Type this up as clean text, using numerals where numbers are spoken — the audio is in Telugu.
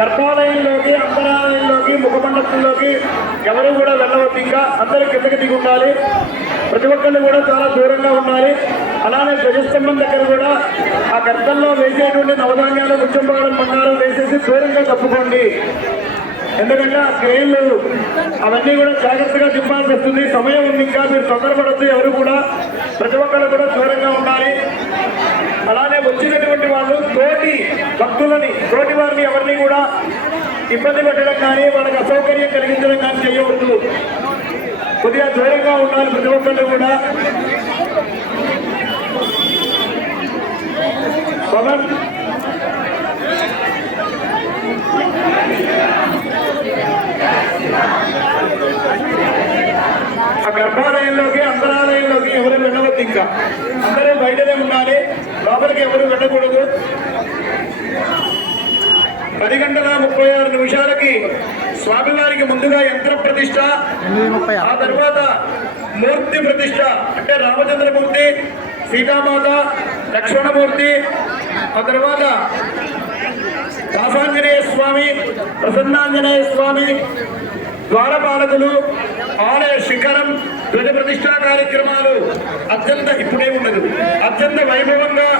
గర్భాలయంలోకి, అంతరాలయంలోకి, ముఖమండపంలోకి ఎవరు కూడా వెళ్ళవద్దు. ఇంకా అందరూ కిందకి దిగి ఉండాలి. ప్రతి ఒక్కళ్ళు కూడా చాలా దూరంగా ఉండాలి. అలానే ధ్వజస్తంభం దగ్గర కూడా ఆ గర్భంలో వేసేటువంటి నవధాన్యాలు, ముచ్చంపాడం, బంగారం వేసేసి దూరంగా తప్పుకోండి. ఎందుకంటే ఆ క్రేన్లు అవన్నీ కూడా జాగ్రత్తగా దింపాల్సి వస్తుంది. సమయం ఉంది, ఇంకా మీరు తొందరపడద్దు. ఎవరు కూడా ప్రతి ఒక్కరు కూడా దూరంగా ఉండాలి. అలానే వచ్చినటువంటి వాళ్ళు తోటి భక్తులని, తోటి వారిని ఎవరిని కూడా ఇబ్బంది పెట్టడం కానీ, వాళ్ళకి అసౌకర్యం కలిగించడం కానీ చేయవద్దు. కొద్దిగా దూరంగా ఉండాలి ప్రతి ఒక్కళ్ళు కూడా. పవన్ ఆ గర్భాలయంలోకి, అంతరాలయంలోకి ఎవరు వెళ్ళవద్దు. ఇంకా అందరూ బయటనే ఉండాలి, లోపలికి ఎవరు వెళ్ళకూడదు. 10:36 స్వామివారికి ముందుగా యంత్ర ప్రతిష్ట, ఆ తర్వాత మూర్తి ప్రతిష్ట. అంటే రామచంద్రమూర్తి, సీతామాత, లక్ష్మణమూర్తి, ఆ తర్వాత దాసాంజనేయ స్వామి, ప్రసన్నాంజనేయ స్వామి, ద్వారపాలకులు, ఆలయ శిఖరం, ధ్వజ ప్రతిష్టా కార్యక్రమాలు అత్యంత ఇప్పుడే ఉండదు, అత్యంత వైభవంగా